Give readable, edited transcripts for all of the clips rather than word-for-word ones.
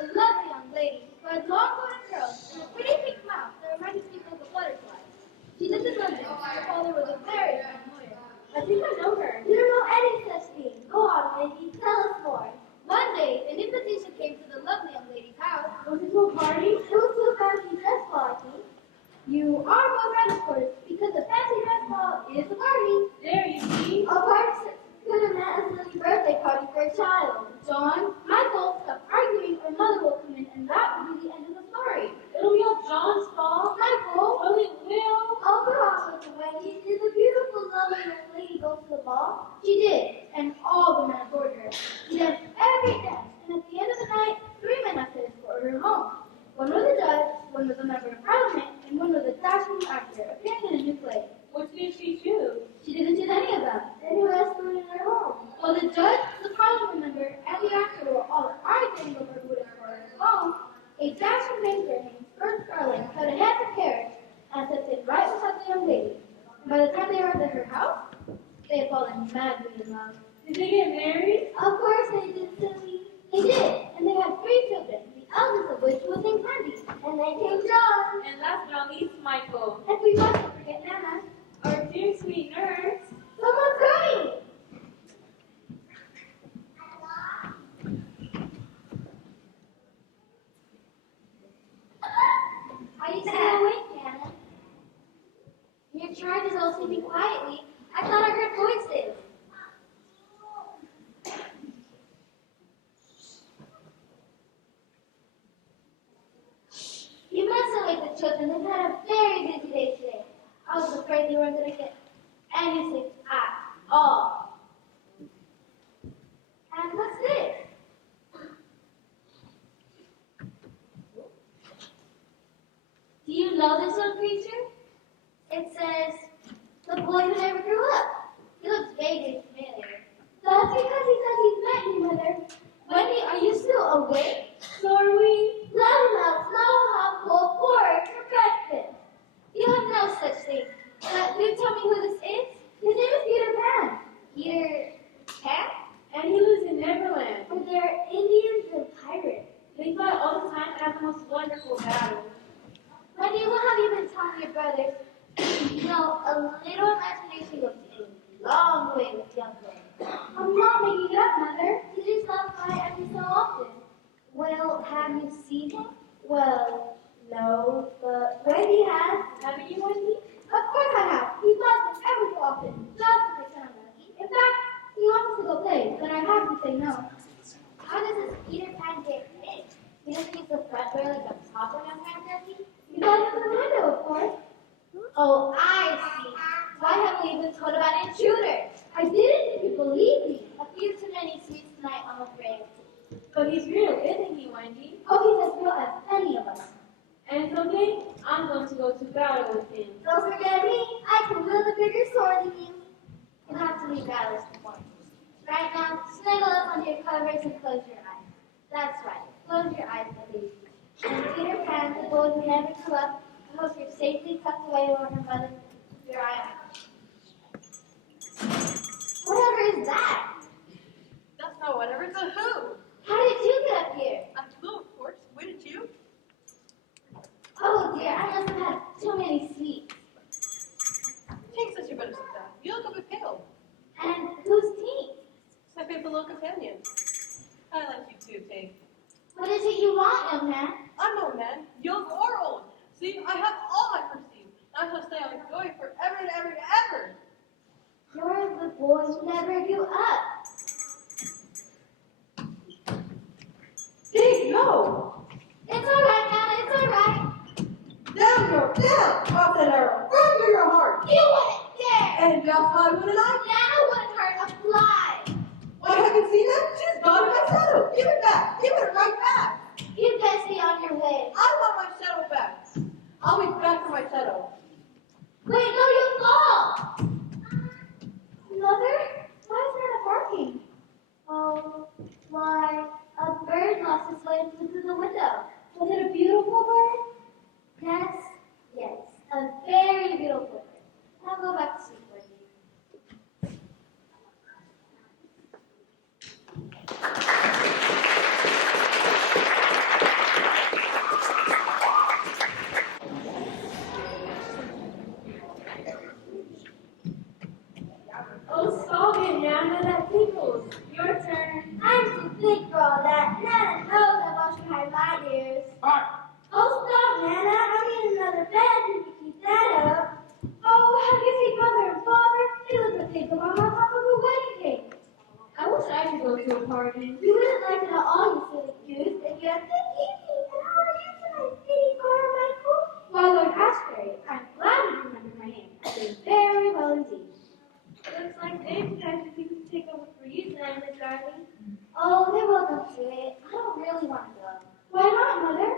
a lovely young lady who had long golden curls and a pretty pink mouth that reminded people of a butterfly. She lived in London. Her father was a very fine lawyer. I think I know her. You don't know any such thing. Go on, Wendy. Tell us more. One day, an invitation came to the lovely young lady's house. Was it to a party? It was to a fancy dress ball, I think. You are both right, of course, because the fancy dress ball is a party. There you see. A party could have meant a silly birthday party for a child. John, Michael, stop arguing or mother will come in and that will be the end of the story. It'll be all John's fault. Michael! Oh, it will. Oh, come on, Mr. Wendy. Did the beautiful, lovely young lady go to the ball? She did, and all the men adored her. She danced every dance, and at the end of the night, 3 men after this brought her home. One was a judge, one was a member of parliament, and one was a dashing actor appearing in a new play. Which did she choose? She didn't choose any of them. Then who else were in her home? Well, the judge, the parliament member, and the actor were all arguing over who would escort her home. A dashing painter named Ernst Garland had a handsome carriage and stepped in right beside the young lady. And by the time they arrived at her house, they had fallen madly in love. Did they get married? Of course they did, silly. They did, and they had 3 children, the eldest of which was named Candy. And then came John. And last but not least, Michael. And we mustn't forget Nana. Our dear sweet nurse. Someone's coming. Are you still awake, Nana? Your charge is all sleeping quietly. I thought I heard voices. You mustn't wake the children. They've had a very busy day today. I was afraid they weren't going to get any sleep at all. And what's this? Do you know this little creature? It says, the boy who never grew up. He looks vaguely familiar. That's because he says he's met you, Mother. Wendy, are you still awake? So are we. Loudmouth, Snowhawk, cold pork for breakfast. You have no such thing. Do tell me who this is? His name is Peter Pan. Peter Pan? And he lives in Neverland. But they're Indians and pirates. They fight all the time and have the most wonderful battles. Wendy, what have you been telling your brothers? You know, a little imagination goes a long way with young men. I'm not making it up, Mother. He just stops by every so often. Well, have you seen him? Well, no, but Wendy has. Haven't you, Wendy? Of course I have. He flies us every so often, just to pretend I'm lucky. In fact, he wants us to go play, but I have to say no. How does this Peter Pan get in? He doesn't use the front door like a proper young man, does he? You got it from the window, of course. Oh, I see. Why haven't we been told about intruders? I didn't think you'd believe me. A few too many sweets tonight, I'm afraid. But he's real, isn't he, Wendy? Oh, he's as real as any of us. And someday, I'm going to go to battle with him. Don't forget me. I can wield a bigger sword than you. You'll have to leave battles before. Right now, snuggle up under your covers and close your eyes. That's right. Close your eyes, my baby. And Peter Pan, the boy who never grew up, I hope you're safely tucked away over her mother. Your eye out. Whatever is that? That's not whatever, it's a who. How did you get up here? I flew, of course. Where did you? Oh dear, I must have had too many sweets. Tink says you better sit down. You look a bit pale. And whose tea? It's my favorite little companion. I like you too, Tink. What is it you want, young man? I'm no man, young or old. See, I have all I perceive. I shall stay on going forever and ever and ever. You're the boy who never grew up. Tink, no! It's all right, Nana, it's all right. Down, off that arrow, right through your heart. You wouldn't dare! And just why wouldn't I? Nana wouldn't hurt a fly. Why, have you seen that? She's gone in my shadow. Give it back. Give it right back. You best be on your way. I want my shadow back. I'll be back for my shadow. Wait, no, you'll fall. Mother, why is Nana barking? Oh, why, a bird lost its way through the window. Was it a beautiful bird? Yes, a very beautiful bird. Now go back to sleep, Wendy. wouldn't like it at all, you silly goose, if you had been eating. And how are you tonight, Sadie Carmichael? Why, Lord Ashbury, I'm glad you remembered my name. I did very well indeed. Looks like Dave's had to take over for you tonight, Miss Darling. Oh, they're welcome to it. I don't really want to go. Why not, Mother?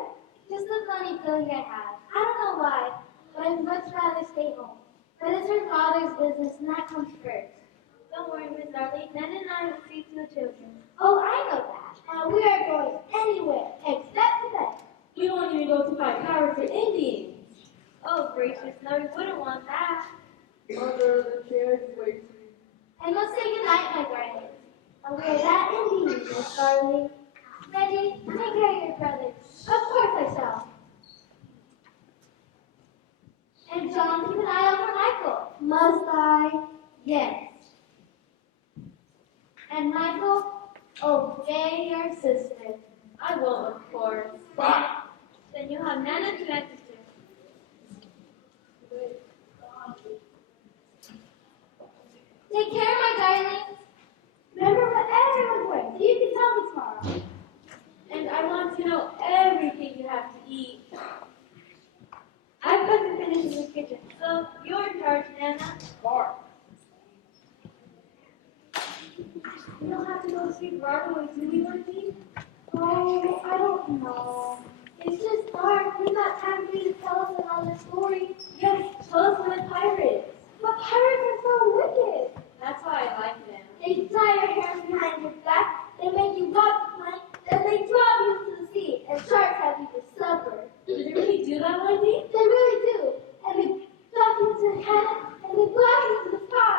Just a funny feeling I have. I don't know why, but I'd much rather stay home. But it's her father's business, and that comes first. Don't worry, Miss Darling. Nan and I will see to the children. Oh, I know that. And we are going anywhere except to bed. We won't even go to fight pirates or Indians. Oh, gracious, no, we wouldn't want that. Mother, the chair is waiting. I must say goodnight, my darlings. And we are that indeed, Miss Darling. Reggie, take care of your brother. Of course I shall. And John, keep an eye out for Michael. Must I? Yes. And Michael, obey your sister. I won't, of course. Then you have Nana to answer to. Take care, my darlings. Remember what everyone's wearing, so you can tell me tomorrow. And I want to know everything you have to eat. I've got to finish in the kitchen, so you're in charge, Nana. Bark. We don't have to go see Broadway, do we, Wendy? Oh, I don't know. It's just dark. We've got time for you to tell us another story. Yes, tell us about the pirates. But pirates are so wicked. That's why I like them. They tie your hair behind your back, they make you walk the plank, then they drop you to the sea, and sharks have you for supper. Do they really do that, Wendy? They really do. And they drop you to the head, and they blast you to the sky.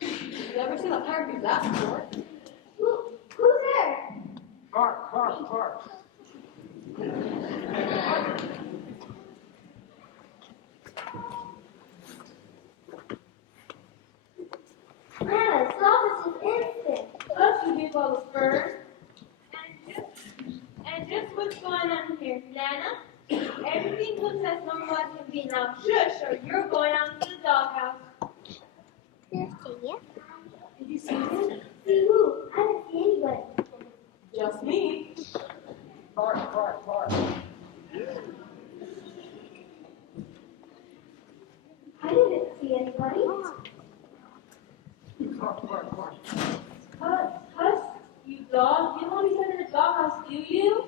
You've never seen a pirate do that before. Who's there? Bark, bark, bark. Nana, stop this instant. Us, you big ball of spurs. And just what's going on here, Nana? Everything looks as normal as can be now. Shush, or you're going out to the doghouse. Yes, Celia. Did you see him? See who? I didn't see anybody. Just me. Bark, bark, bark. I didn't see anybody. Bark, bark, bark. Hush, you dog. You don't want to be sent in the doghouse, do you?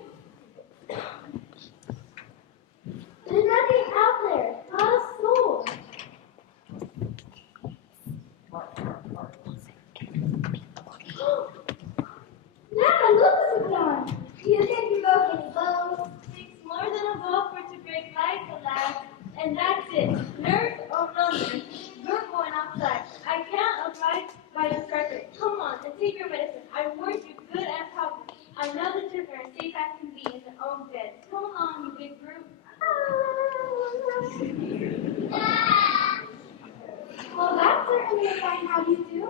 There's nothing out there. Not a soul. Bark, bark, bark. Nana, look at the gun. Do you think you broke any bones? Takes more than a ball for it to break like a lad. And that's it. Nurse or no nurse, you're going outside. I can't abide by this record. Come on and take your medicine. I warned you good and proper. I know the children are safe as can be in their own beds. Come along, you big brute. Well, that's certainly a fine how do you do.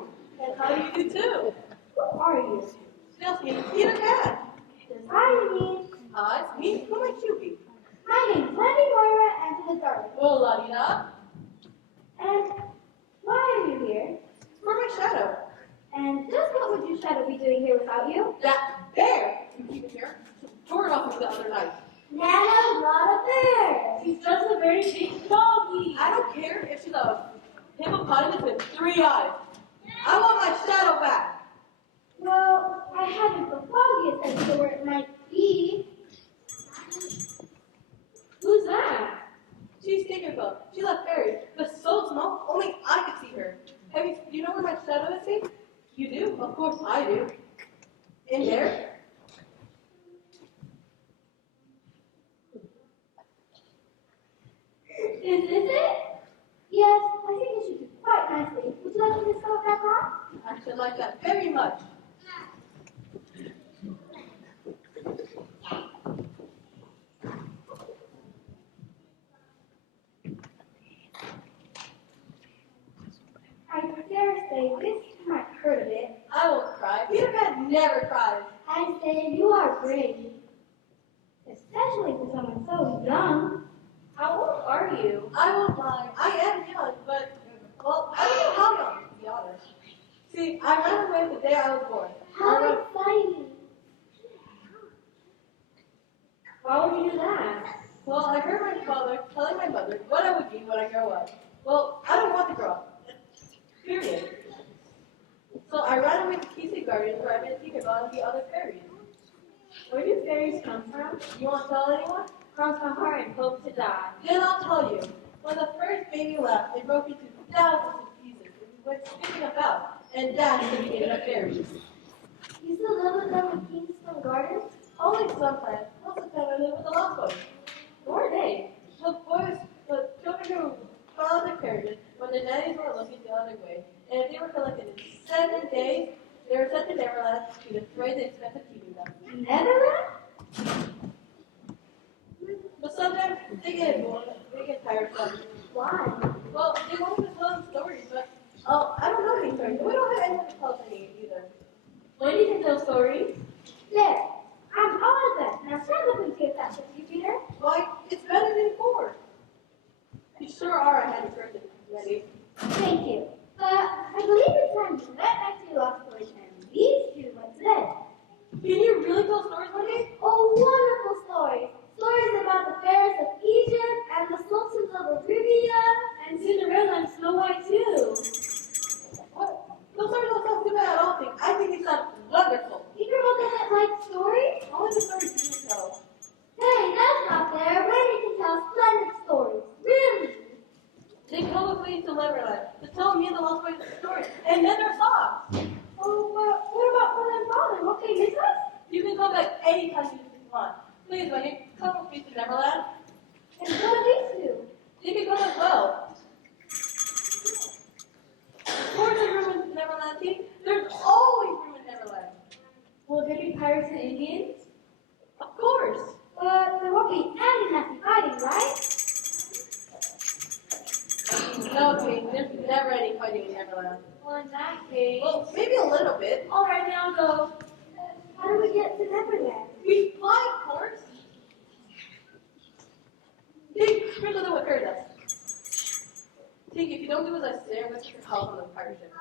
And how do you do too? Who are you? Just me, Peter Pan. Does I mean? It's me. Who might you be? My name's Wendy Moira Angela Darling. Well, la-di-da. And why are you here? For my shadow. And just what would your shadow be doing here without you? That bear. You keep it here. Tore it off me the other night. Nana's not a bear. She's just a very big doggy. I don't care if she's a hippopotamus with 3 eyes. I want my shadow back. Well, I haven't the foggiest idea where it might be. Who's that? She's Tinkerbell. She's a fairy, but so small, only I can see her. Do you know where my shadow is safe? You do? Of course I do. In there? Is this it? Yes, I think it should do quite nicely. Would you like me to sew it back on? I should like that very much. I dare say this might hurt a bit. I won't cry. Peter Pan never cries. I say you are brave. Especially for someone so young. How old are you? I won't lie. I am young, but, well, I don't know how young, to be honest. See, I ran away the day I was born. How I ran, exciting. Well, I heard my father telling my mother what I would be when I grow up. Well, I don't want to grow up. Period. So I ran away to Keesey Gardens where I've been thinking about the other fairies. Where do fairies come from? You won't tell anyone? Cross my heart and hope to die. Then I'll tell you. When the first baby left, it broke into thousands of pieces. It went skipping about, and that's the beginning of fairies. You still live with them in Kingston Gardens? Only sometimes. Most of the time I live with the lost boys. Who are they? The children who followed their carriages when the nannies were looking the other way. And if they were collected in 7 days, they were sent to Neverland to destroy the expensive TV them. Neverland? But sometimes they get tired of them. Why? Well, they want to tell them stories, but I don't know any stories. We don't have anyone to tell us any either. When do you tell stories? There. I'm all of them. Now stand up and give that to you, Peter. Why, it's better than 4. You sure are a handy person, Betty. Thank you. But I believe it's time to let back to your lost boys and these two went to bed. Can you really tell stories, Wendy? Oh, wonderful stories. Stories about the pharaohs of Egypt and the sultans of Arabia. And Cinderella and Snow White too. What? Those stories don't sound too bad at all. I think they sound wonderful. Peter doesn't like stories? Only the stories you tell. Hey, that's not fair. Wendy can tell splendid stories. Really? They come with me to Neverland to tell me the lost boys stories, and then their songs. Oh, what about Mother and Father? Won't they miss us? You can come back anytime you want. Please, Wendy, come with me to Neverland. And so are these two. They can come as well. Of course there's room in Neverland, King. There's always room in Neverland. Will there be pirates and Indians? Of course. But there won't be any nasty fighting, right? No, King, there's never any fighting in Neverland. Well, in that case. Well, maybe a little bit. All right, now go. How do we get to Neverland? We fly, of course. Think, sprinkle them with fairy dust. Think, if you don't do as I say, I'm going to take your help on the pirate ship.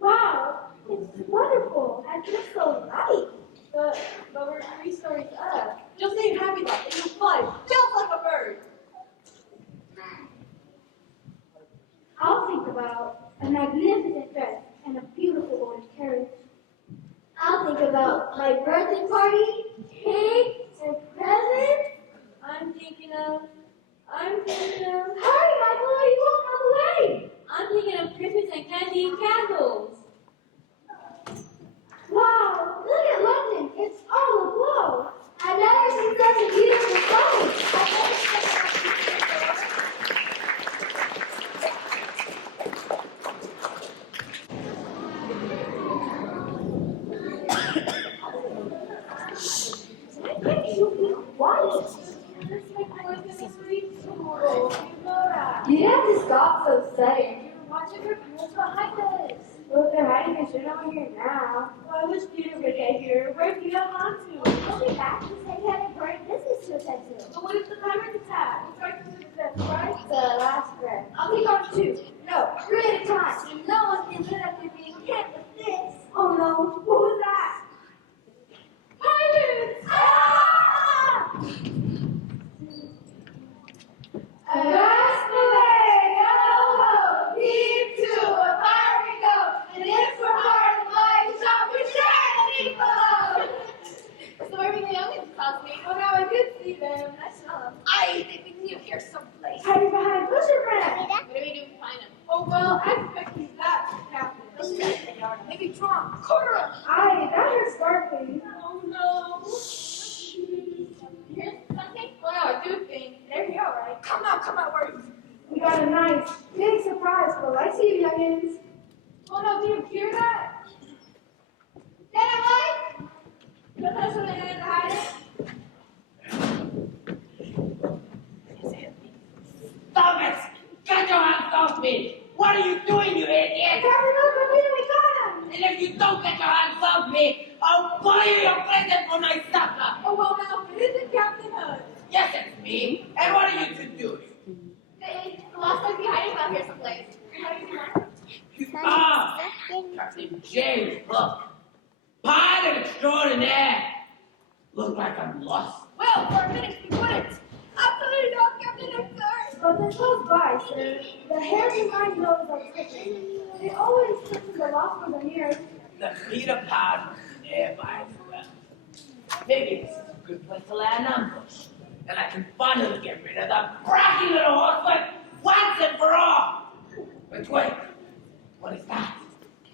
Wow, it's wonderful. And you're so right. But we're 3 stories up. Just say happy luck and you'll fly just like a bird. I'll think about a magnificent dress and a beautiful orange carriage. I'll think about my birthday party, cake, and presents. I'm thinking of. Hurry, Michael, or you won't know the way. I'm thinking of Christmas and candy and candles. Wow, look at London. It's all aglow. I've never seen such a beautiful sight. You have to stop so sudden. Watch your parents behind us. Well, if they're hiding, they should know we're here now. Well, I wish Peter would get here. Where'd you have gone to? He'll be back. He said he had important business to attend to. But what if the pirates attack? It's right to the right? The last breath. I'll take on 2. No, 3 at a time. No one can live up to being hit with this. Oh no, what was that? Pirates! Ah! Across the way, ho, heave to, a fire we go, and if we're hard and light, shall we shine below. So everything else tells me, Oh no, I did see them. I saw them. I think we need to hear someplace. Hiding behind bushes, friend. What do we do to find him? Oh well, I expect he's back, Captain. Maybe drunk. Quarter. Aye, that hurts sparkling. Oh no. Here's something. Oh no, I do think. There you are, right? Come on, where? We got a nice big surprise for I see you youngins. Oh no, do you hear that? Dynamite! Put that so they didn't hide it. Stop it! Get your hands off me! What are you doing, you idiot? Captain, look, we got him! And if you don't get your hands off me, I'll buy you your present for my supper! Oh well, now, it isn't Captain Hood. Yes, it's me. And what are you to do? look like I'm lost. Well, for a minute you wouldn't. Absolutely not, Captain, I'm sorry. But they're close by, sir. The hair behind those are sticky. They always stick to the lost ones are near. The Peter Pan nearby as well. Maybe this is a good place to lay an ambush. And I can finally get rid of that bracky little horseman once and for all. But wait, what is that?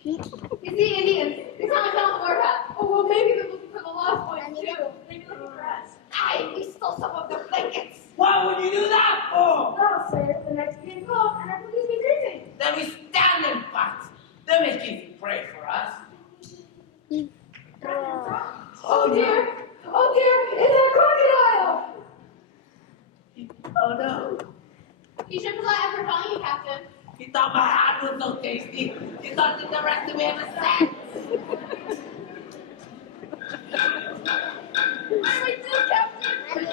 You see Indians. They sound like on the warpath. Oh, well, maybe they're looking for the lost boys, too. Maybe looking for us. Aye, we stole some of their blankets. Why would you do that for? No, sir. The night's getting cold, and our police be freezing. Then we stand and fight. They make easy prey for us. Oh, dear. Oh, dear. It's a crocodile. Oh no. You should put that effort on you, Captain. He thought my hat was so tasty. He thought that the rest of me was sad. What do we do, Captain?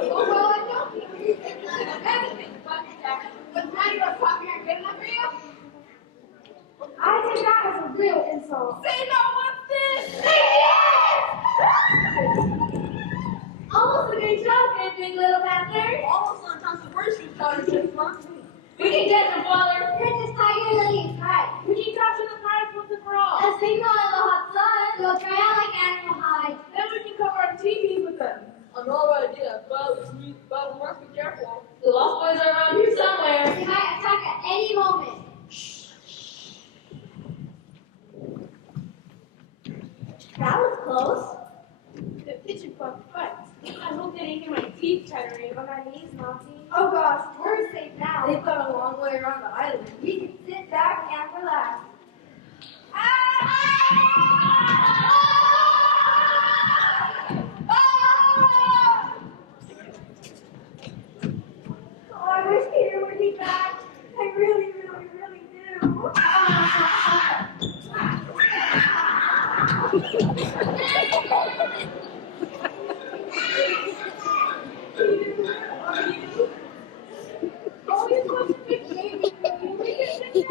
Oh, well, I don't think you can do anything but Captain. But now you're talking good enough for you? I take that as a real insult. Say no, what's this? Almost a good job, big little panther. Almost on time to worship you started this month. We can get them, father. Princess Tiger Lily's right. We can capture the pirates once and for all. As they know in the hot sun, they'll dry out like animal hides. Then we can cover our TVs with them. An alright idea, but we must be careful. The lost boys are around here somewhere. They might attack at any moment. That was close. The pigeon puff fight. I hope they didn't hear my teeth chattering. On our knees, Monty. Oh gosh, we're safe now. They've got a long way around the island. We can sit back and relax. Oh, I wish Peter would be back. I really, really, really do. Oh, you're supposed to fix baby. We can fix it.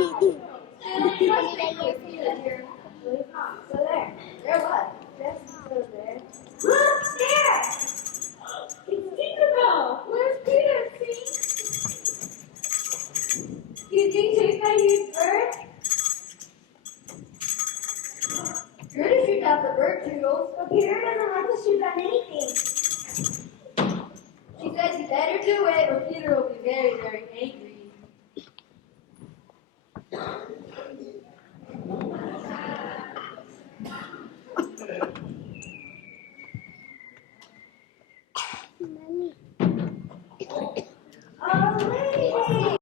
So there. There what? That's so there. Look there! It's Tinkerbell. Where's Peter? See? You think chased by a huge bird? You're to shoot at the bird, Toodles. But Peter doesn't like to shoot at anything. She says you better do it or Peter will be very, very angry. Oh, lady!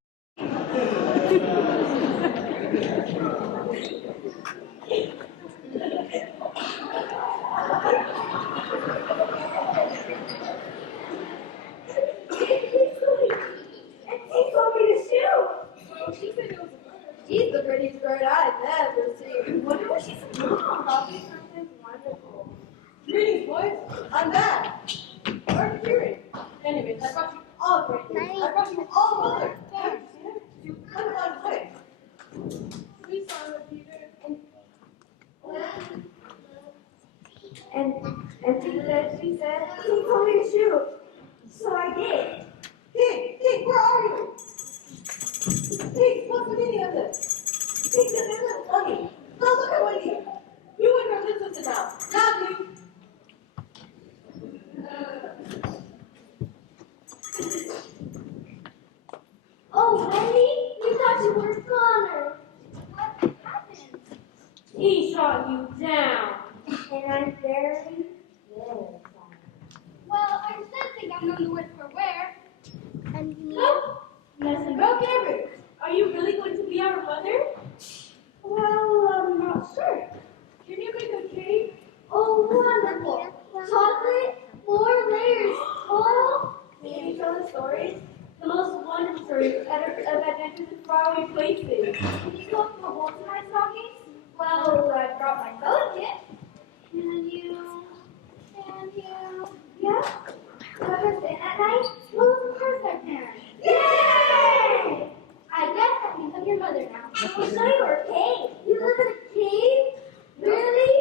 She's the prettiest bird I've ever seen. Wonder what she's about. Probably something wonderful. Greetings, boys. I'm back. Hard to hear it. Anyways, I brought you all great news. I brought you all mother. There. You come on quick. We saw her, Peter. And she said, he told me to shoot. So I did. Pig, where are you? Pig, what's the meaning of this? Pig, this isn't funny. Now look at Wendy. You and her listen to now. Not you. Oh, Wendy, you thought you were Connor. What happened? He shot you down. And I'm very, very sorry. Well, I still think I'm on the word for where. Oh, lesson broke every. Are you really going to be our mother? Well, I'm not sure. Can you make a cake? Oh, wonderful. Chocolate, 4 layers total. Can you tell the stories? The most wonderful stories of adventures in faraway places. Can you go for holes in my stockings? Well, I brought my soda kit. Can you? Yeah? Let her stay at night? Well, of course I can. Yay! I guess that means I'm your mother now. I will show you our cave. You live in a cave? Really?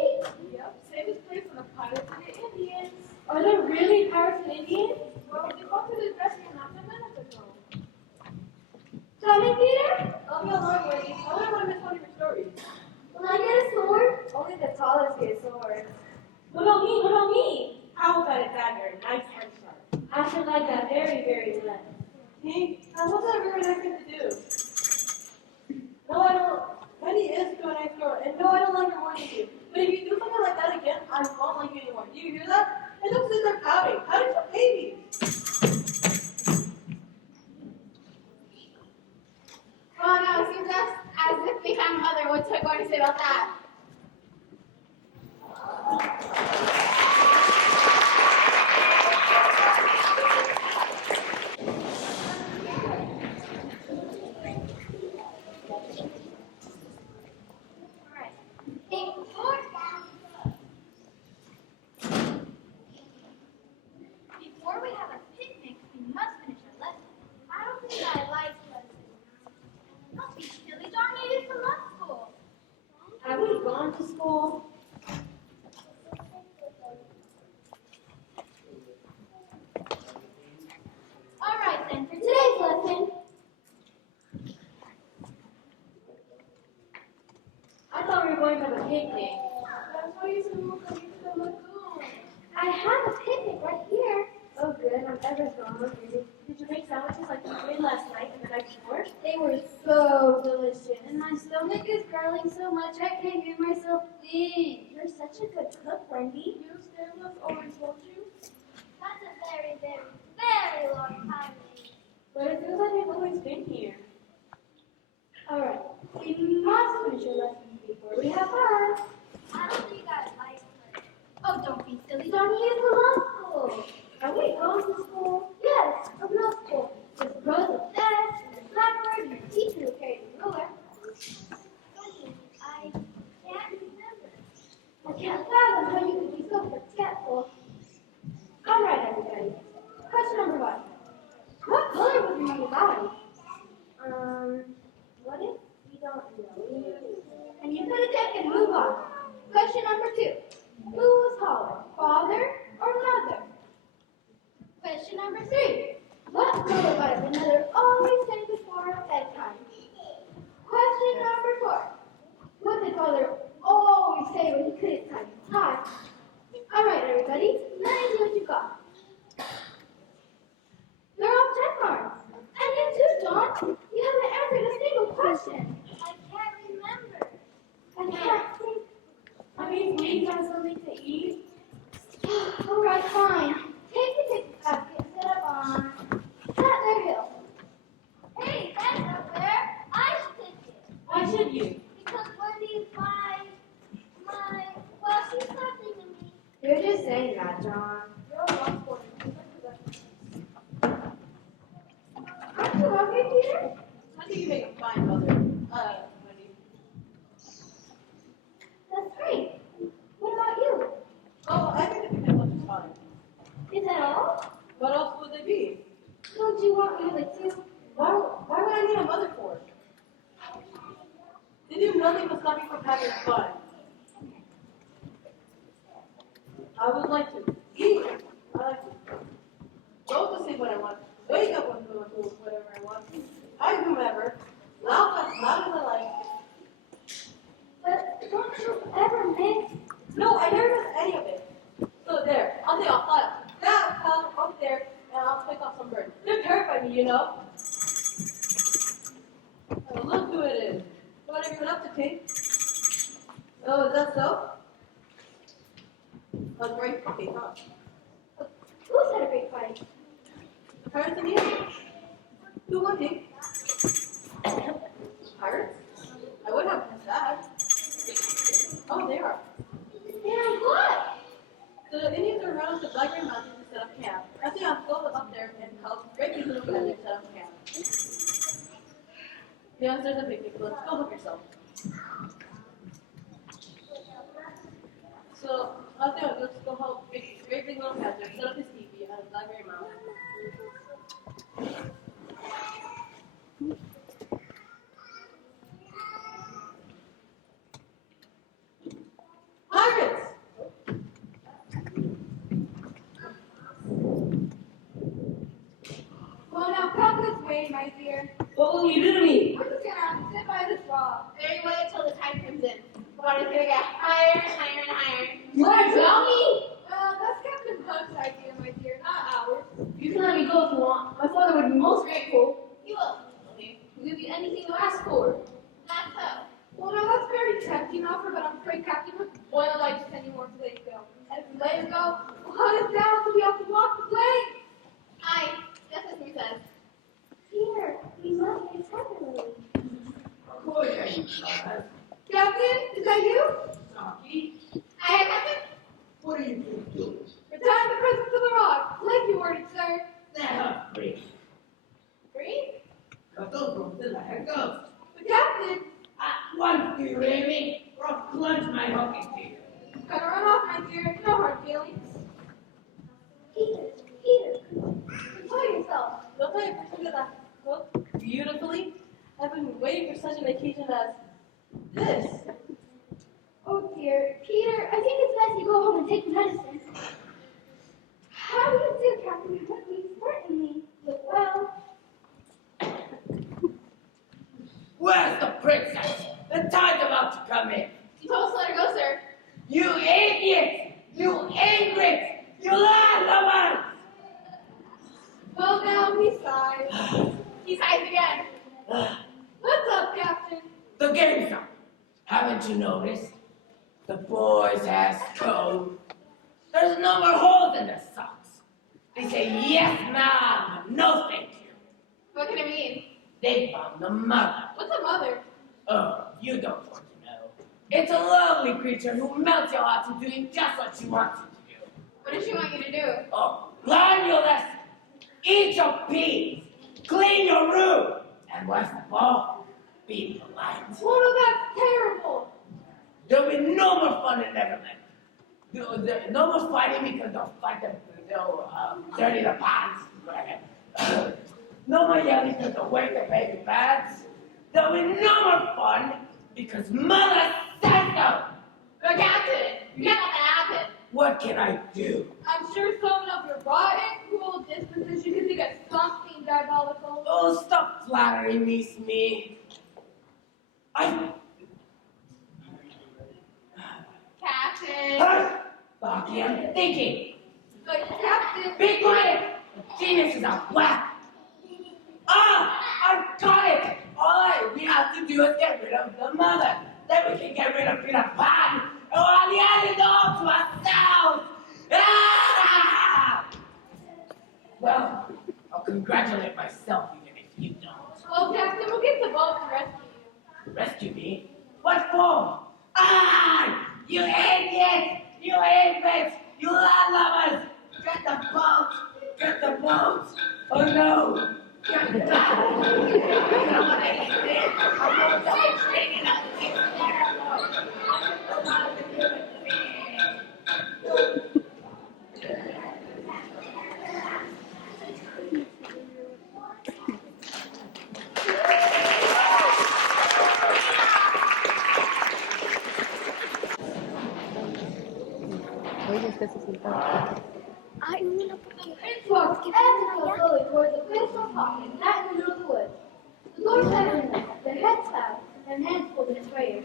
really Pirates and Indians? Well, they walked to this restaurant not 10 minutes ago. Coming, Peter? I'll be along, Wendy. I wouldn't want to miss one of your stories. Will I get a sword? Only the tallest get a sword. What about me? What about me? How about a dagger? Nice and sharp. I should like that very, very well. Hey, what's that very nice thing to do? No, I don't. Wendy is a nice girl, and no, I don't like her more than you. But if you do something like that again, I won't like you anymore. Do you hear that? And don't sit there pouting. How did you pay me? Well, no, it seems as if the grandmother was going to say about that. Before we have a picnic, we must finish our lesson. I don't think I like lessons. Don't be silly, John. You used to love school. Have we gone to school? All right, then, for today's lesson, I thought we were going to have a picnic. That's why you said we'll come to the lagoon. I have a picnic right here. Oh, good. I'm ever so hungry. Did you make sandwiches like you did last night and the night before? They were so delicious. And my stomach is growling so much I can't hear myself think. You're such a good cook, Wendy. You stay with us always, won't you? that's a very, very, very long time. But it feels like we've always been here. All right. We must finish our lessons before we have fun. I don't think I like her. Oh, don't be silly, Don't Johnny. use the love school. Are we going to school? Yes, a real school. With rows of desks and a blackboard and a teacher who carries a ruler. I can't remember. I can't fathom how you could be so forgetful. All right, everybody. Question number 1. What color was your mother's eye? What if we don't know? And you put a check and move on. Question number 2. Who was taller, father or mother? Question number 3. What lullaby did mother always sing before bedtime? Question number 4. What did father always say when he couldn't tie his tie? All right, everybody, let me see what you got. They're all check marks. And you too, John. You haven't answered a single question. I can't remember. I can't think. I mean, we have something to eat. All right, fine. Take the picnic basket and set up on that there hill. Hey, that's up there. I should take it. Why should you? Because Wendy's well, she's nothing to me. You're just saying that, John. You're a wrong for Aren't you hungry, Peter? I think you make a fine mother. Wendy. That's great. What about you? Oh, I think the picnic lunch is fine. Is that all? What else would they be? Don't you want music too? Why would I need a mother for it? They do nothing but stop me from having fun. I would like to eat. I like to go to sleep when I want. Wake up when I want to, whatever I want. I whomever. Laugh as loud as I like. But don't you ever miss? No, I never miss any of it. So there, I'll take off that pile up there, and I'll pick off some birds. They terrify me, you know. Oh, look who it is. What have you been up to, Kate? Oh, is that so? A great party, huh? Who said a great fight? The pirates and the Indians. Who would be? Pirates? I would have missed that. Oh, they are. And what? So the Indians are around the Black Green Mountains to set up camp. I think I'll go up there and help break these little guys and set up camp. Yes, there's a picnic. Let's go help yourself. So I think I'll just go help great big little pastor set up his teepee on Black Green Mountain. Pirates! my dear. What will you do to me? We're just gonna have to sit by this rock. Very well until the tide comes in. The water's gonna get higher and higher and higher. You want to drown me? That's Captain Hook's idea, my dear, not ours. You can let me go if you want. My father would be most grateful. He will. Okay. We'll give you anything you ask for. Not so. Well, no, that's very tempting offer, but I'm afraid Captain Hook won't let us anymore to let us go. And if we let us go, we'll hunt us down so we have to walk the plank. Aye, just as he says. Peter, we must be separately. Of course I am, son. Captain, is that you? Donkey, Aye, Captain. what are you doing? Return the present to the rock, like you ordered, sir. Now, breathe. Breathe. Go, go, go, let her go. But Captain, At once, do you hear me? Or I'll plunge my hook into you. gonna run off, my dear. No hard feelings. Peter, control yourself. Don't I appreciate that cook beautifully? I've been waiting for such an occasion as this. Oh dear, Peter, I think it's best you go home and take medicine. How do you do, Captain Hook? You certainly look well. Where's the princess? The tide's about to come in. You told us to let her go, sir. You idiot! You ignorant! You liar! Well, now he sighs. He sighs again. What's up, Captain? The game's up. Haven't you noticed? The boys has code. There's no more holes in their socks. They say yes, ma'am, no thank you. What can it mean? They found the mother. What's a mother? Oh, you don't want to know. It's a lovely creature who melts your heart into doing just what she wants you to do. What does she want you to do? Oh, learn your lesson. Eat your peas. Clean your room. And worst of all, be polite. Oh no, that's terrible. There'll be no more fun in Neverland. No more fighting because they'll dirty the pants. No more yelling because they'll wake the baby bats. There'll be no more fun because mother said so. But Captain, you can't let that happen. What can I do? I'm sure someone of your rotten, cruel disposition could think of something diabolical. Oh, stop flattering me, Smee. Captain. Hush! Bucky, I'm thinking. But Captain, Be quiet! Geniuses are black. Ah! I've got it! We have to do is get rid of the mother. Then we can get rid of Peter Pan. And all the others all to ourselves. Ah! Well, I'll congratulate myself even if you don't. well, Captain, we'll get the boat to rescue you. Rescue me? What for? Ah! You idiot! You idiots! You land lovers! Get the boat! Get the boat! Oh no! Get the boat! I'm going to string it up. It walks ever so slowly towards the place of pocket, right in the middle of the woods. The Lord heaven, their heads bowed, and hands folded in prayer.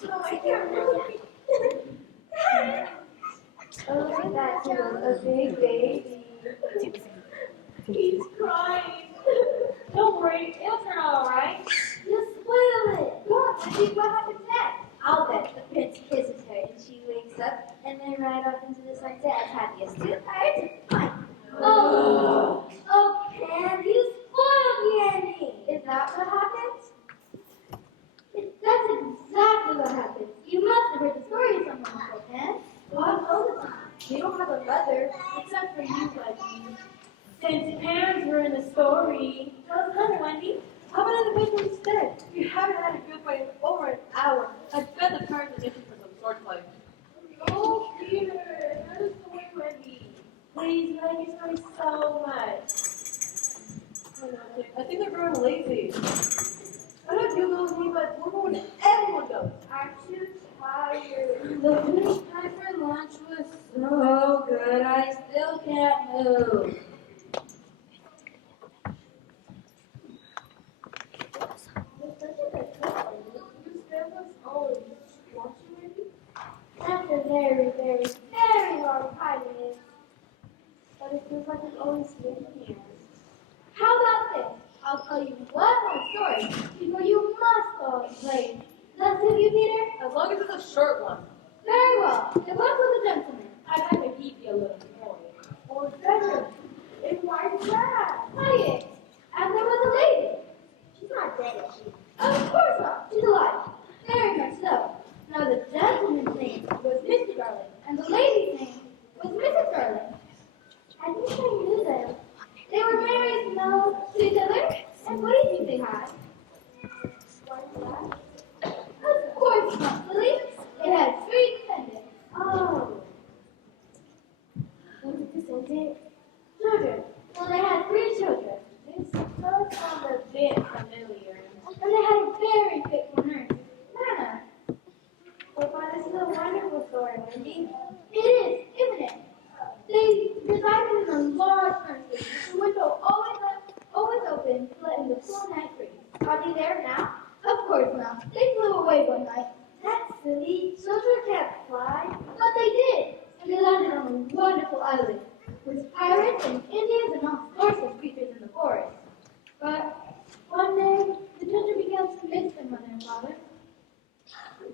So I can't really. Oh, that's a big baby. He's crying. Don't worry, it'll turn out alright. You spoil it. Go on, and see what happens next. I'll bet the prince kisses her and she wakes up and they ride off into the sunset as happy as two birds in one. Oh, Pam, you spoiled the ending. Is that what happens? That's exactly what happens. You must have heard the story of someone before, Pam. God told us. We don't have a mother except for you, Wendy. Since parents were in the story, tell us another, Wendy. How about in the bedroom instead? You haven't had a good fight in over an hour. I bet the parents are itching for some swordplay. Oh, Peter, that is the way, Wendy. Please, you like your story so much. I think they're growing lazy. I don't know if you go with me, but we're going to everyone goes. I'm too tired. The finish time for lunch was so good, I still can't move. a very, very, very long time it is. But it feels like it's always been here. How about this? I'll tell you one more story before you must go and play. Does that suit you, Peter? As long as it's a short one. Very well. It was with a gentleman. I'd have to keep you a little more. Or better. And why is that? Quiet. And there was a lady. She's not dead, is she? Of course not. She's alive. Very much so. Now the gentleman's name was Mr. Garland, and the lady's name was Mrs. Garland. I think I knew them. They were married, no, to each other. And what do you think they had? Why is that? Of course not, silly. They had 3 dependents. Oh. Was it descendant? Children. Well, they had 3 children. This does sound a bit familiar. And they had a very faithful nurse, Nana. But this is a wonderful story, Wendy. It is, isn't it? They resided in a large nursery, the window always open to let in the full night breeze. Are they there now? Of course not. They flew away one night. That's silly. Children can't fly. But they did. And they landed on a wonderful island with pirates and Indians and all sorts of creatures in the forest. But one day, the children began to miss their mother and father.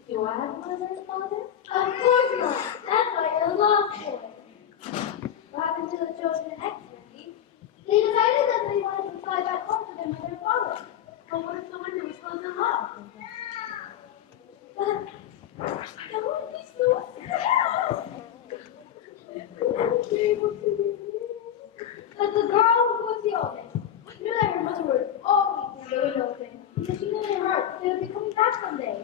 Do I have a mother and father? Of course not. That's why you're lost boy. What happened to the children next, Wendy? They decided that they wanted to fly back home to their mother and father. But what if the winter was closed them up? But that would be so sad. But the girl who was the oldest knew that her mother would always leave the window open because she knew in her heart that they would be coming back someday.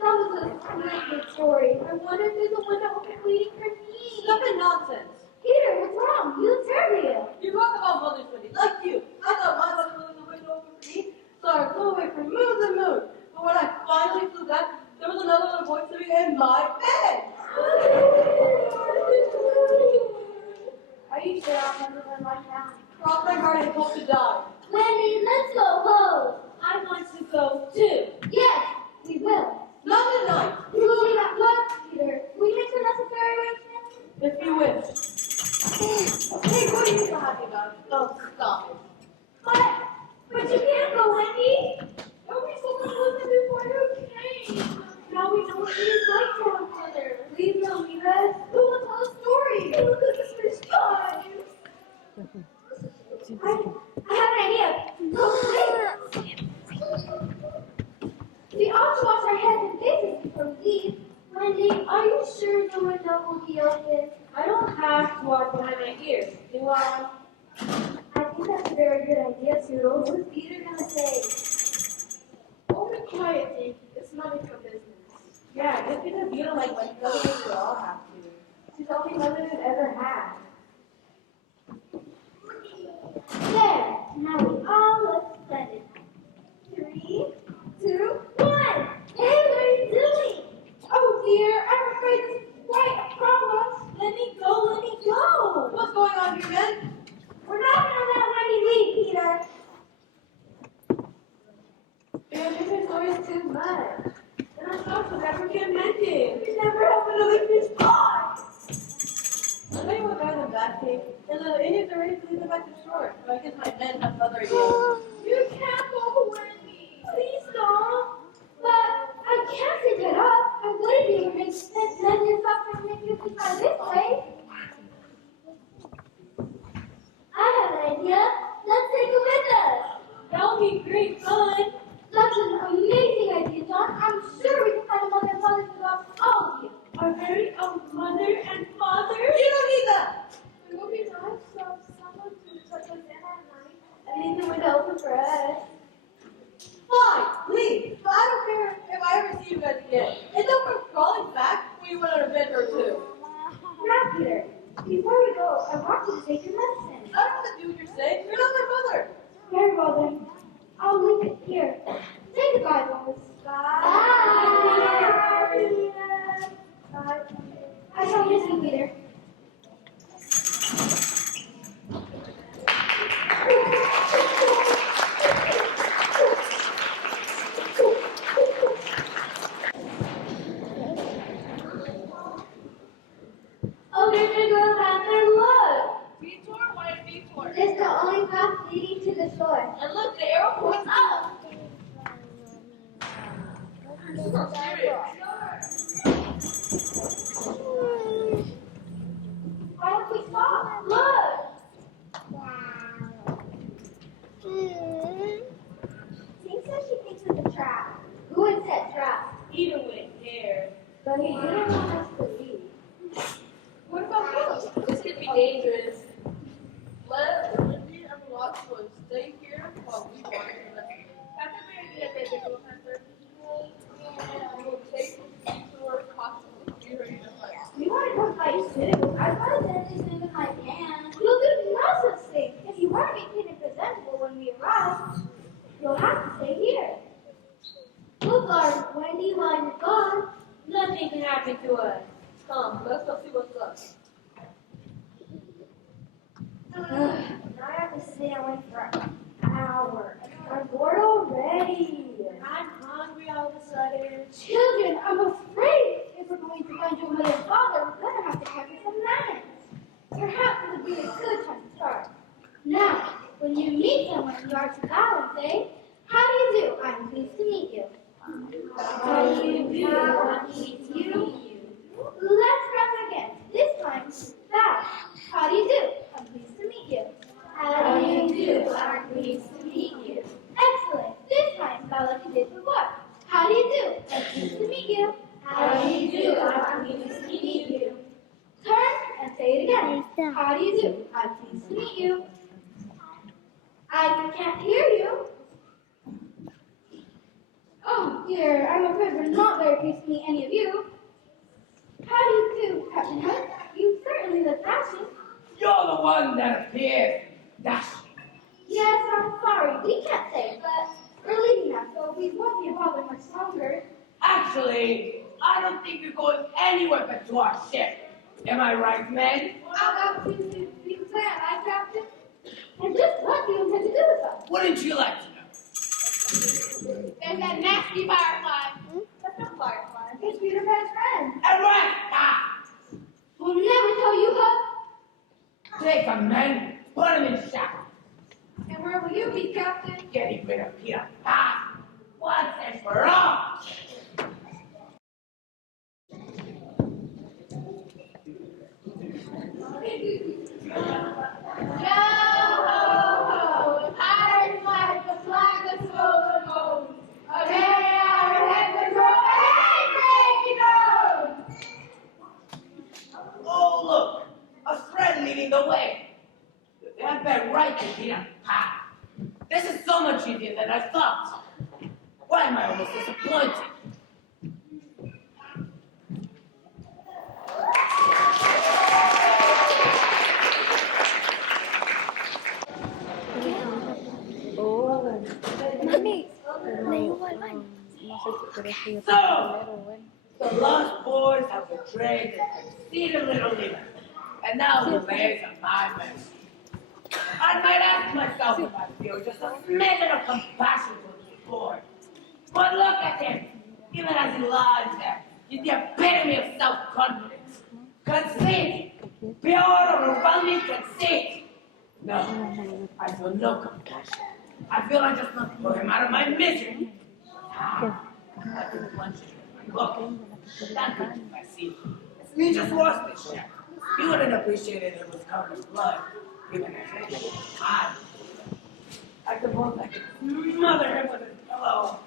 That was a sweet good story. I wonder if there's a window open waiting for me. Stop it nonsense. Peter, what's wrong? You look terribly ill. You talk about mothers, Wendy, like you. I thought my mother was leaving the window open for me, so I flew away for moons and moons. But when I finally flew back, there was another little boy sitting in my bed. Are you sure I'll never run like that? Cross my heart and hope to die. Wendy, let's go home. I want to go too. Yes, we will. Not tonight, We will leave at once, Peter. We make the necessary arrangements. if you wish. Hey, what are you so happy about? Oh, stop it. But you can't go, Wendy. Don't be so much before you came. Now we know what it is like to have mother. Please don't leave us. Who will tell a story? Look at this fish pie. I have an idea. Go quick. We ought to wash our hands and faces before we leave. Wendy, are you sure the window will be open? I don't have to walk behind my ears, do I? I think that's a very good idea, Toodles. What is Peter gonna say? Oh, be quiet, Dave. It's none of your business. Yeah, just because you don't like my doesn't mean we all have to. She's the only mother we've ever had. There. Now we all look splendid. 3, 2, 1. Hey, what are you doing? Oh dear, I'm afraid this is quite a problem. Let me go, let me go. What's going on here, men? We're not gonna let Wendy leave, Peter. Man, this story is too much. And our socks will never get mended. We never have another fish pie. I'll tell you what drives them back, Dave. And the Indians are ready to leave them back to shore. So I guess my men have other ideas. You can't go, Wendy. Please don't. But I can't pick it up. I wouldn't be able to make sense and your socks and make you fly this way. I have an idea. Let's take it with us. That would be great fun. That's an amazing idea, John. I'm sure we can find a mother and father to adopt all of you. Our very own mother and father. You don't need that! It would be nice to have someone to touch us in at night and leave the window open for us. Fine, leave. But I don't care if I ever see you guys again. And don't come crawling back when you went on an adventure or two. Now, Peter, before we go, I want you to take your medicine. I don't have to do what you're saying. You're not my mother. Very well then. I'll leave it here. Say goodbye, boys. Bye. Bye. I shall miss you, Peter. boy. And look, the arrow points up. I'm serious. Why don't we stop? Look! Tink says she thinks it's a trap. Who would set traps? Even wouldn't care. But he didn't want us to leave. What about you? This could be dangerous. Let Wendy and the lost boys stay here while we watch the rest. That's a very good idea, Big Hunter. We'll take your costume. Be ready to fight. We want to go fight too. I'd rather than anything in my hand. You'll do no such thing. If you want to be clean and presentable when we arrive, you'll have to stay here. We'll guard Wendy while you're gone. Nothing can happen to us. Come, let's go see what's up. I have to stay away for an hour. I'm bored already. I'm hungry all of a sudden. Children, I'm afraid if we're going to find your mother and father, we're going to have to carry some knives. Perhaps it would be a good time to start. Now, when you meet someone in yard to bow and say, how do you do? I'm pleased to meet you. How do you do? I'm pleased to meet you. Let's try it again. This time, bow. How do you do? I'm pleased to meet you. How do you do? I'm pleased to meet you. Excellent. This time, bow like you did before. How do you do? I'm pleased to meet you. How do you do? I'm pleased to meet you. Turn and say it again. How do you do? I'm pleased to meet you. I can't hear you. Oh dear, I'm afraid we're not very pleased to meet any of you. How do you do, Captain Hook? You certainly look dashing. You're the one that appeared dashing. Yes, I'm sorry. We can't say, but we're leaving now, so we won't be a bother much longer. Actually, I don't think you're going anywhere but to our ship. Am I right, men? How about you plan, right, Captain? And just what do you intend to do with us? Wouldn't you like to know? There's that nasty firefly. That's not firefly. It's Peter Pan's friend. And right, ah, We'll never tell you, Huck. take him, men, put him in shackles. And where will you be, Captain? Getting rid of Peter Pan once and for all. Yo ho ho! Iron flag, the flag that's golden gold. Hey, our head the Oh, look, a thread leading the way. I bet right to Peter Pan. This is so much easier than I thought. Why am I almost disappointed? So, the lost boys have betrayed the conceited little leader, and now the legs are my men. I might ask myself if I feel just a smidgen of compassion for this boy. But look at him, even as he lies there, he's the epitome of self-confidence. Conceit, pure overwhelming conceit. No, I feel no compassion. I feel I just must pull him out of my misery. I can plunge it in my book. That would be my seat. He just lost this ship. He wouldn't appreciate it if it was covered in blood, even if it was hot. I suppose I could smother him with a pillow.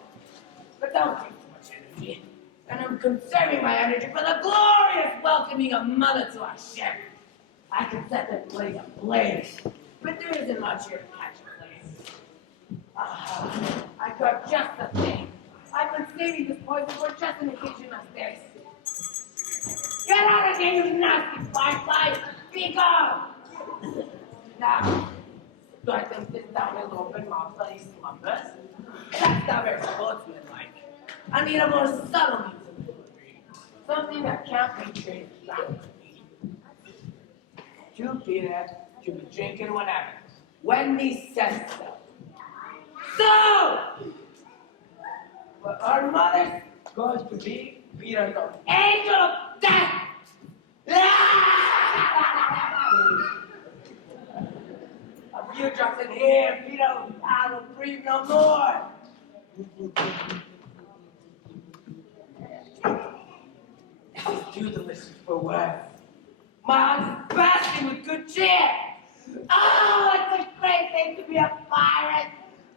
But don't take too much energy. And I'm conserving my energy for the glorious welcoming of Mother to our ship. I can set the place ablaze, but there isn't much here to catch a flame. I got just the thing. I've been saving this poison for just an occasion like this. Get out of here, you nasty firefly! Be gone! Now, do I think this down his open mouth while he slumbers? That's not very sportsmanlike. I need a more subtle means of delivery. Something that can't be traced back to me. To Peter, to be drinking whatever. Wendy says so. So! But our mother's going to be Peter's own angel of death! A few drops in here, Peter. grieve no more. This is too delicious for words. My heart is bursting with good cheer. Oh, it's a great thing to be a pirate.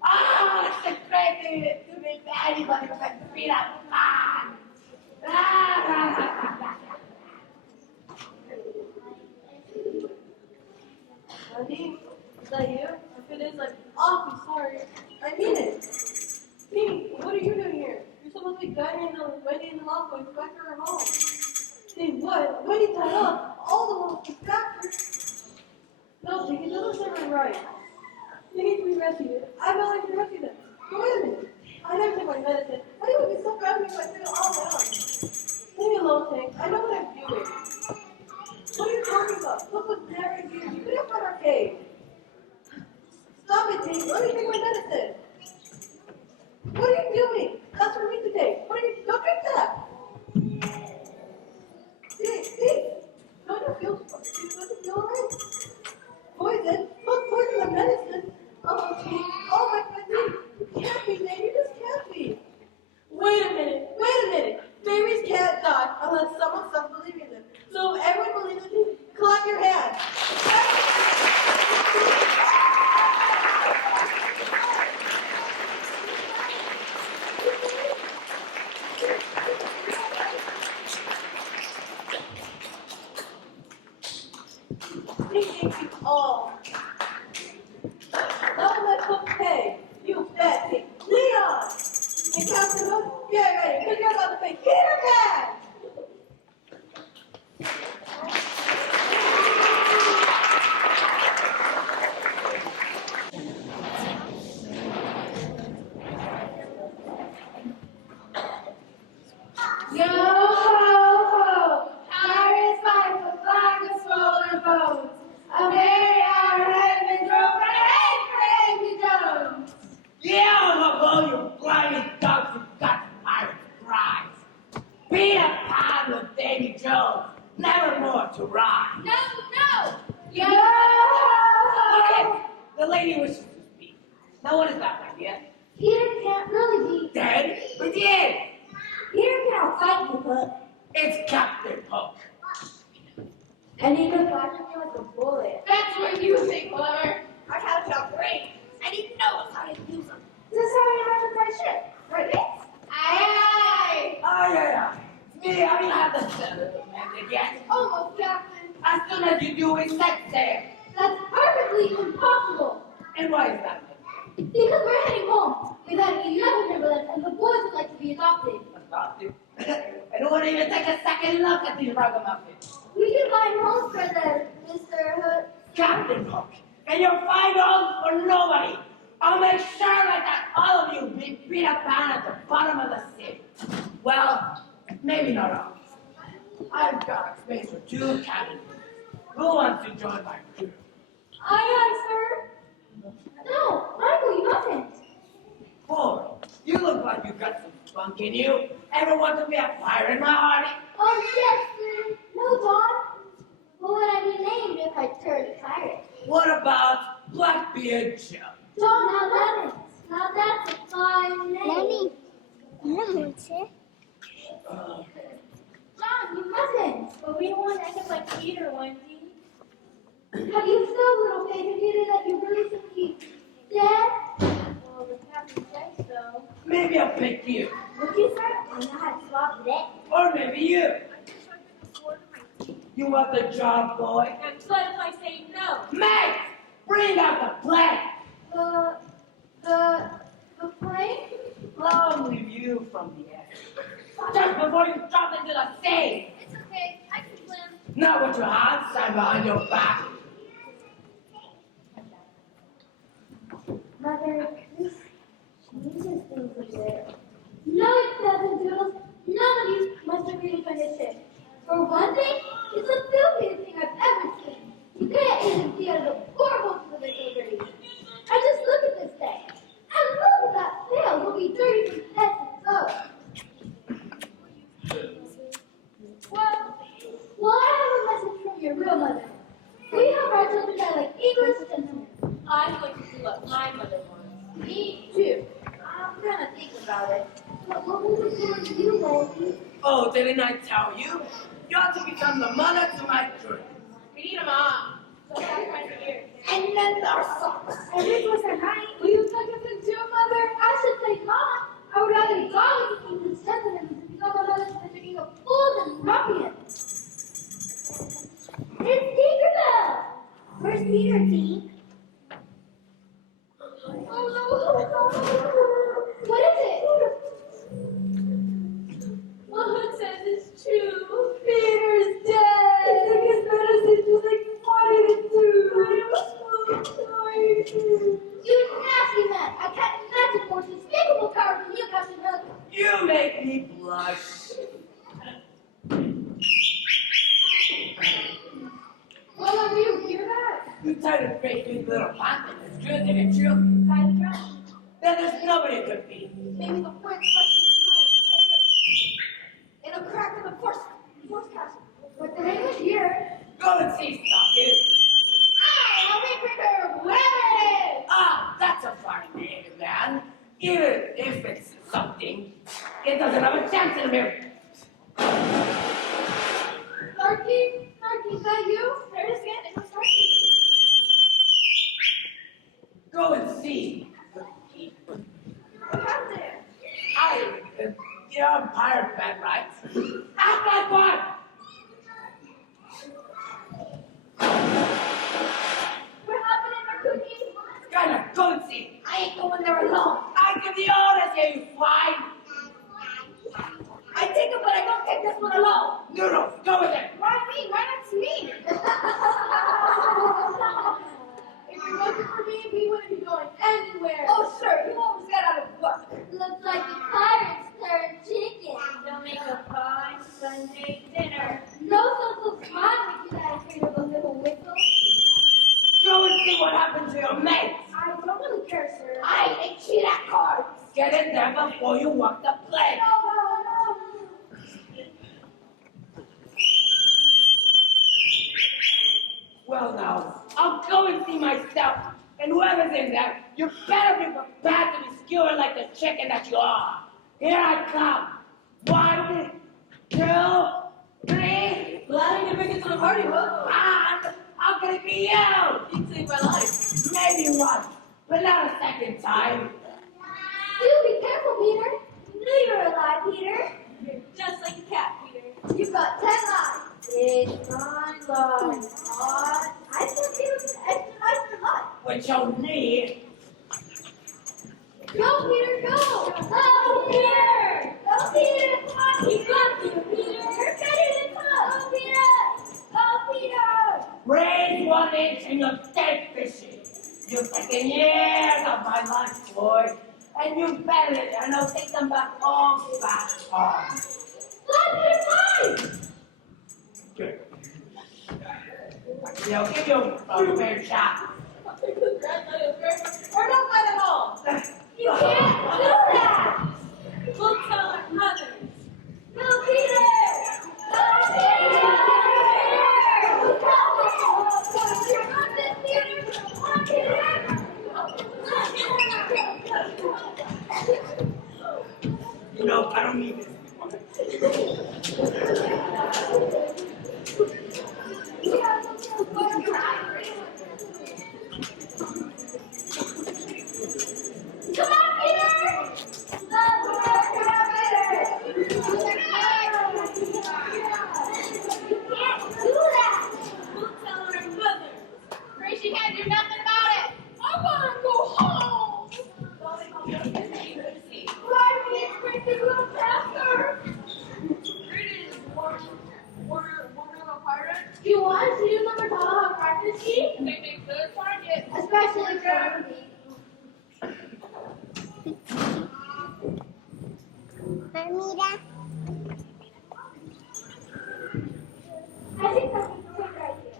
Oh, it's a great thing to be anybody but be a man. Andy, is that you? If it is, I'm awfully sorry. I mean it. Pete, what are you doing here? You're supposed to be guiding Wendy and the lost boys back to her home. Say what? Wendy tied up all the lost boys back to her. No, Jake, it doesn't sound right. They need to be rescued. I'd not like to rescue them. But wait a minute. I never take my medicine. Wendy would be so proud of me if I took it all down. Leave me alone, Tank. I know what I'm doing. What are you talking about? Look what's there in here. You could have found our cave. Stop it, Tank. Let me take my medicine. What are you doing? That's for me to take. What are you? Don't drink that. Tank, don't you feel? Don't you feel alright? Poison? Put poison in medicine. Oh, Tank. Oh my God, Tank. You can't be, Tank. You just can't be. Wait a minute. Babies can't die unless someone stops believing them. So if everyone believes in you, clap your hands. Thinking you all. Now let's go pay. You bet me. Leon! And Captain Hook, get ready. Because you're about to pay Peter Pan! Yo ho ho! Pirates fight for flag of swollen bones. A very our heaven drove and hate crazy Jones. Yeah, all you grimy dogs who got pirate prize. Beat a pound with Davy Jones, never more to ride. No! Yo ho Okay, ho! the lady wishes to speak. Now what is that, my dear? Peter can't really be. Dead? But dead. Peter can't fight you, but. It's Captain Hook. And he can flash at you like a bullet. That's what you think, Clever. Our house got brains, and he knows how to use them. This is how we imagine my ship, right, Vince? Aye, Oh, yeah. Me, I mean, I have the settlement yet. Almost, Captain. As soon as you do, we set sail. That's perfectly impossible. And why is that? Because we're heading home. We've had 11 neighborhoods, and the boys would like to be adopted. Adopted. I don't want to even take a second look at these ragamuffins. We can find homes for them, Mr. Hood. Captain Hook, and you'll find homes for nobody. I'll make sure that all of you be beat up down at the bottom of the sea. Well, maybe not all. I've got space for 2 cabin crews. Who wants to join my crew? Aye, sir. No, Michael, you mustn't. Boy, you look like you've got some spunk in you. Ever want to be a pirate, my hearty? Oh, yes, sir. No, John. What would I be named if I turned pirate? What about Blackbeard Joe? John, now that's a fine name. John, you mustn't. but we don't want to end up like Peter, Wendy. Have you still little faith in Peter that you really think he's dead? Well, the captain said so. Maybe I'll pick you. Would you, sir? I know how to swap that. Or maybe you. You want the job, boy? And what if I say no? Mate, bring out the plane. The plane? Long review from the air. Just before you drop into the sea. It's okay, I can swim. Not with your hands tied behind your back. Mother, this changes things a bit. No, it doesn't, Doodles. None of you must agree to join this ship. For one thing, it's the filthiest thing I've ever seen. You can't even see out of the portholes of the dirty. I just look at this thing. And look at that sail. Will be dirty from head to toe. Well, I have a message from your real mother. We have our children that like English gentlemen. I'm going to do what my mother wants. Me too. I'm gonna think about it. But what will we do with you, Goldie? Oh, didn't I tell you? You ought to become the mother to my children. We need a mom. So that's my ears. And then there are socks. And this was a night. Will you tuck us into a mother? I should say not. I would rather die with the king's gentlemen than become a mother to the drinking of fools and ruffians. It's Tinkerbell! Where's Peter, T? Oh no! What is it? Mom says it's true. Peter's dead! He took his medicine just like he wanted it to. I'm so sorry. You nasty man! I can't imagine more despicable coward than you, Captain Hook. You make me blush. Well, do you hear that? You tied a great big little pot that is good, didn't you? By the drum. Then there's nobody to beat. Maybe the wind's rushing through in a crack in the force castle. But the rain is here. Go and see, Stockton. I'll be prepared whoever it is. Ah, that's a fine name, man. Even if it's something, it doesn't have a chance in America. Starkey, is that you? There it is again. It was Starkey. Go and see. What happened there? You're a pirate man, right? Act like one! What happened in our cookie? Skylar, go and see. I ain't going there alone. I give the orders here, you swine. I take it, but I don't take this one alone. Noodles, go with it. Why me? Why not me? If it wasn't for me, we wouldn't be going anywhere. Oh, sure. You always got out of work. Looks like the pirates turned chicken. They'll make a fine Sunday dinner. No social smile with you that afraid of a little whistle. Go and see what happened to your mates. I don't really care, sir. I ain't cheat at cards. Get in there before you walk the plank. No. Well, now, I'll go and see myself. And whoever's in there, you better be prepared to be skewered like the chicken that you are. Here I come. 1, 2, 3. Glad I can make it to the party, Hook. And how can it be you? You saved my life. Maybe once, but not a second time. Do be careful, Peter. You knew you were alive, Peter. You're just like a cat, Peter. You've got 10 lives. It's 9 lives. I thought Peter was an extra life for life. What you'll need. Go, Peter, go! Go, Peter! Go, Peter! Come on, you got you, Peter! You're better than us! Go, Peter! Go, Peter! Raise 1 inch and you're dead fishing. You've taken years of my life, boy. And you better it, and I'll take them back home fast home. Go, Peter, fine! Good. I'll give you a fair shot. Or not bite at all. You can't do that! We'll tell our mothers. Go, Peter! Go, Peter! No, I don't need this. Come on, Peter! You can't do that! We'll tell our mothers. Gracie can't do nothing about it. I want to go home! Why we expect to go faster? You want to do number Tomahawk practice sheet? Especially for me. Bermuda. I think that's a great idea.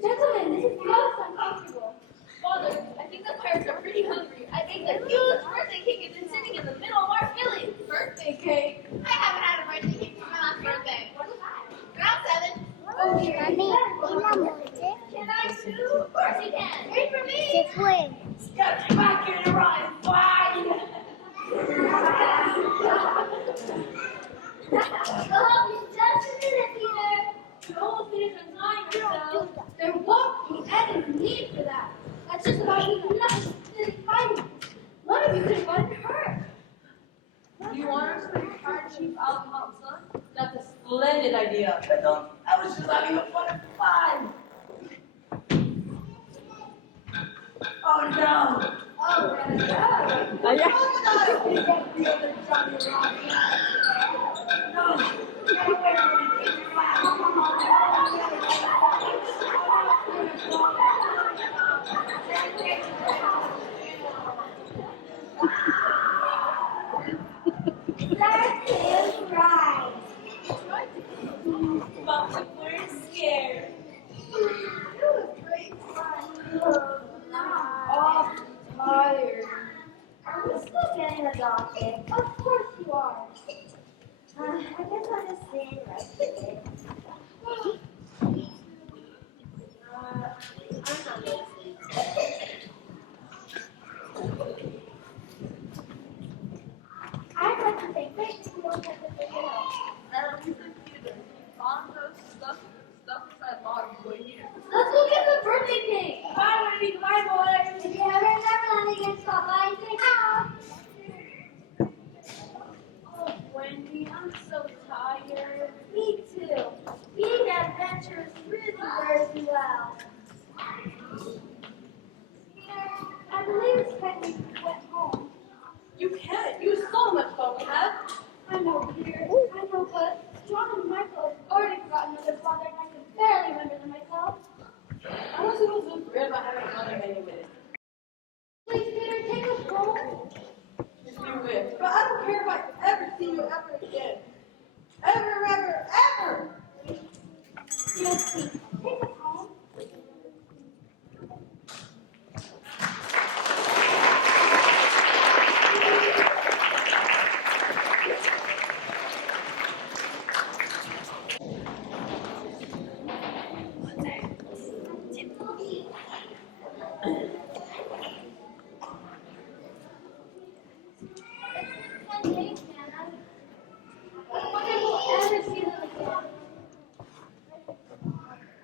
Gentlemen, this is most uncomfortable. Father, I think the pirates are pretty hungry. I think the huge birthday cake is sitting in the middle of our village. Birthday cake. I haven't had a birthday cake for my last birthday. When was that? When I was 7. Oh dear. Mommy, Can I too? help you just a minute, Peter. You almost finished on time yourself. There won't be any need for that. That's just about enough to fighting. One of you could have gotten hurt. Do you want us to fire Chief Alcohol, son? That's a splendid idea. I was just having a fun. Oh no! Oh, no. That is right. But we weren't scared. It was great fun. Oh, tired. Are we still getting adopted? Of course you are. I guess I'll just stay right here. I'd like to say thank you for what you did. And we think you found those stuff inside log way here. Let's go get the birthday cake. Bye, Wendy. Bye, boys. If you're ever in Neverland again, stop by and say hi. Oh, Wendy, I'm so tired. Me too. Being adventurous really wears you out. I believe it's time we went home. You can't. You so much fun we have. I know, Peter. I know, but John and Michael have already forgotten their father, and I can barely remember them myself. I was supposed to forget about having a mother anyway. Please, Peter, take us home. If you wish. But I don't care if I ever see you ever again. Ever. Yes, please. Take us home.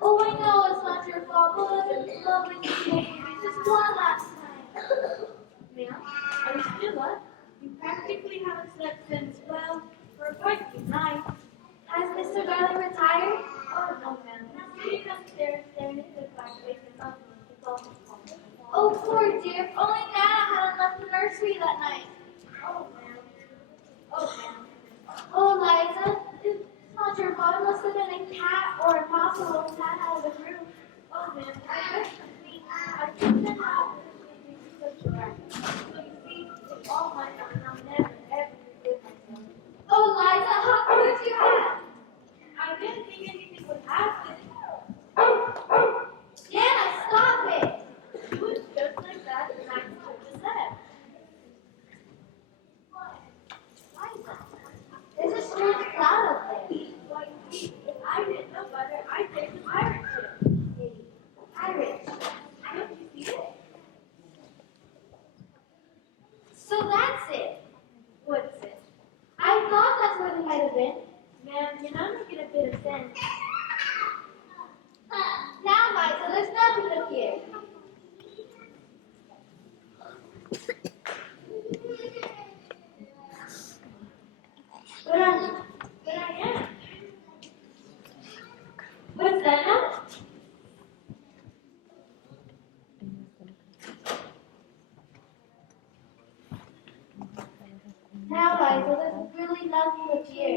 Oh, I know it's not your fault, but it's lovely to see you. Just one last time. Ma'am, are you still up? You practically haven't slept since, well, for quite a few nights. Has Mr. Darling retired? Oh, no, ma'am. He's sitting upstairs staring into the fireplace and not moving. Oh, poor dear. If only Nana hadn't left the nursery that night. Oh, ma'am. Oh, Liza, it's not your fault. It must have been a cat or a mouse who ran out of the room. Oh, ma'am. I just been out such a wreck. So you see, it's all my fault and I'll never, ever forgive myself. Oh, Liza, how could you have? I didn't think anything would happen. Nana, stop it. It was just like that and I took his head. There's a strange cloud up there. Well, you see, if I didn't know better, I'd take the pirate ship. Irish. Don't you see it? So that's it. What's it? I thought that's where they might have been. Ma'am, you're not making a bit of sense. Now, Liza, there's nothing to fear. But I am. What's that now? Now, Liza, there's really nothing to fear.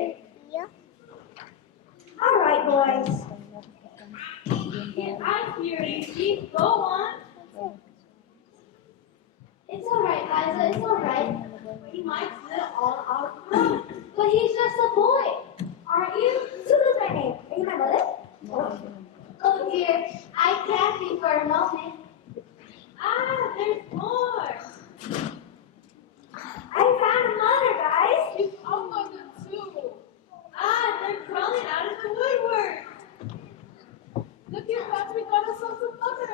All right, boys. Yeah, I hear you. Chief. Go on. It's all right, Liza. It's all right. He might slip all out of the road. But he's just a boy. Aren't you? Susan's my name. Are you my mother? Oh, dear. I can't be for a moment. Ah, there's more. I found a mother, guys. You found it too. Ah, they're crawling out of the woodwork. Look here, Pat, we got ourselves a mother.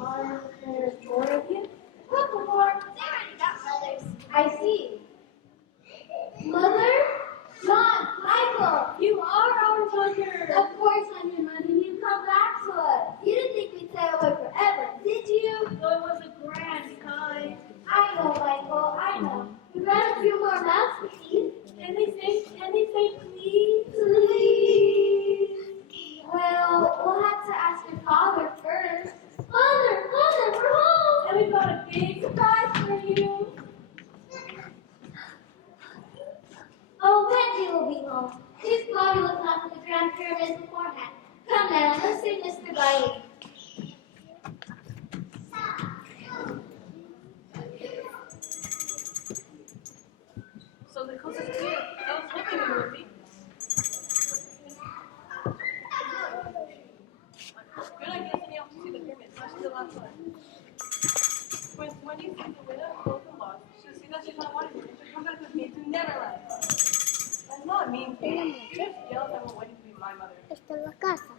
Are there four of you? Look, before, they already got mothers. I I see. Mother? John, Michael! You are our mother. Of course I'm your mother. You come back to us. You didn't think we'd stay away forever, did you? Though it was a grand time. I know, Michael, I know. We've got a few more mouths to feed. Can they say please? Please. Well, we'll have to ask your father first. Father, we're home! And we've got a big surprise for you. Oh, Wendy will be home. She's probably looking after the Grand Pyramids beforehand. Come now, let's say Mr. Bailey. So the coast is clear. I was hoping you would be. Good idea sending you off to see the pyramids, especially the last one. When you see the widow of both the lost, she'll see that she's not wanted here, and she'll come back with me to Neverland. That's not mean, Kate. You're just jealous I won't wait to be my mother. Esta es la casa.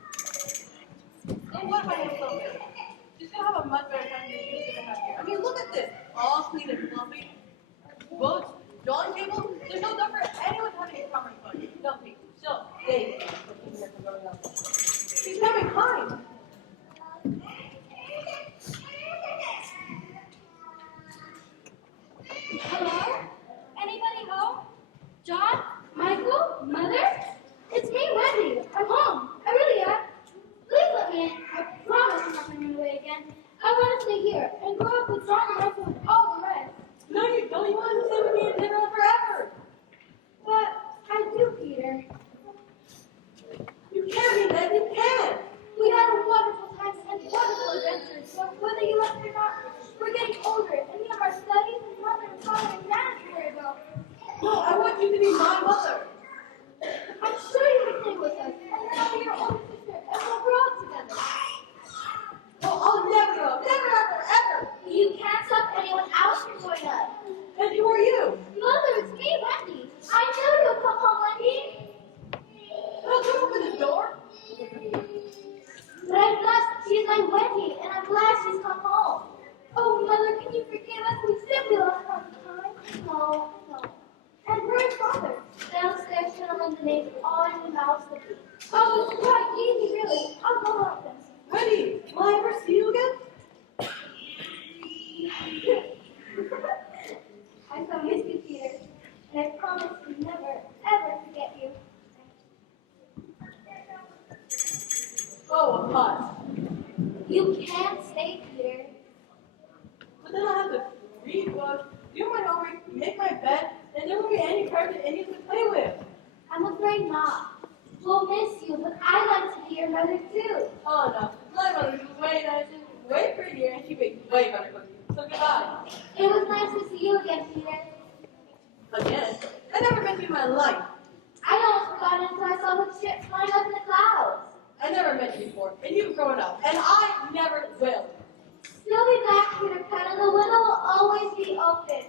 And what if I am so good? She's gonna have a much better time than she's gonna have here. I mean, look at this. All clean and fluffy. Books, drawing tables. There's no doubt for anyone having a proper fun. Nothing. Still, they she's coming kind. Hello? Anybody home? John? Michael? Mother? It's me, Wendy. I'm home. I really am. Please let me in. I promise I'm not going to run away again. I want to stay here and grow up with John and Michael and all the rest. No, you don't. You want to stay with me in Neverland forever. But I do, Peter. You can't be that. You can't. We had a wonderful time and wonderful adventures. So whether you like it or not, we're getting older and we have our studies and mother and father and dad to worry about. No, I want you to be my mother. I'm sure you would stay with us and then I'll be your older sister and we'll grow up together. No, I'll never grow up. Never, ever, ever. You can't stop anyone else from growing up. And who are you? Mother, it's me, Wendy. I knew you'd come home, Wendy. No, don't open the door. But I'm glad she's my Wendy, and I'm glad she's come home. Oh, Mother, can you forgive us? We simply lost track of time. No. And where's Father? Downstairs, gentlemen, the names are all in the mouths of the Oh, it's quite easy, really. I'll go help them. Wendy, will I ever see you again? I shall miss you, Peter, and I promise to never, ever forget you. Oh, hush. You can't stay, Peter. But then I'll have to read books, do my homework, make my bed, and there won't be any cards and any to play with. I'm afraid not. We'll miss you, but I like to be your mother too. Oh no, my mother was way nicer, way prettier, and she baked way better cookies. So goodbye. It was nice to see you again, Peter. Again? I never met you in my life. I almost forgot it until I saw the ship flying up in the clouds. I never met you before, and you've grown up, and I never will. You'll be back, Peter Pan, and the window will always be open.